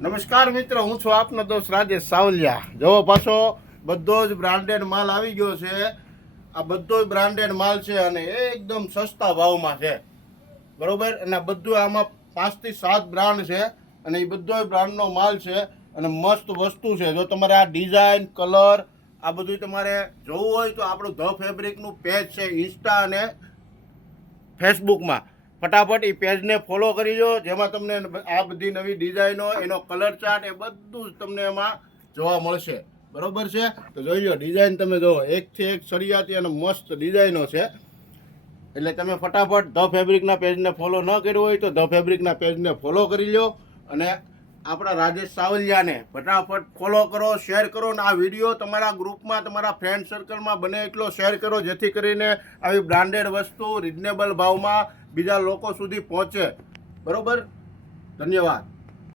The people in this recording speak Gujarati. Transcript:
નમસ્કાર મિત્ર, હું છું આપનો દોસ્ત રાજેશ સાવલિયા. જો પાછો બધો જ બ્રાન્ડેડ માલ આવી ગયો છે. આ બધો જ બ્રાન્ડેડ માલ છે અને એકદમ સસ્તા ભાવમાં છે, બરોબર. અને બધું આમાં 5 થી 7 બ્રાન્ડ છે અને એ બધો બ્રાન્ડનો માલ છે અને મસ્ત વસ્તુ છે. જો તમારે આ ડિઝાઇન, કલર આ બધું તમારે જોવું હોય તો આપણું ધ ફેબ્રિકનું પેજ છે ઇન્સ્ટા અને ફેસબુકમાં. ફટાફટ એ પેજને ફોલો કરી લો, જેમાં તમને આ બધી નવી ડિઝાઇનો, એનો કલર ચાર્ટ, એ બધું જ તમને એમાં જોવા મળશે, બરોબર છે. તો જોઈ લો ડિઝાઇન, તમે જુઓ એકથી એક સળિયાતી અને મસ્ત ડિઝાઇનો છે. એટલે તમે ફટાફટ ધ ફેબ્રિકના પેજને ફોલો ન કર્યું હોય તો ધ ફેબ્રિકના પેજને ફોલો કરી લો અને આપણા રાજેશ સાવલિયાને ફટાફટ ફોલો કરો, શેર કરો. અને આ વિડીયો તમારા ગ્રુપમાં, તમારા ફ્રેન્ડ સર્કલમાં બને એટલો શેર કરો, જેથી કરીને આવી બ્રાન્ડેડ વસ્તુ રિઝનેબલ ભાવમાં બીજા લોકો સુધી પહોંચે, બરોબર. ધન્યવાદ.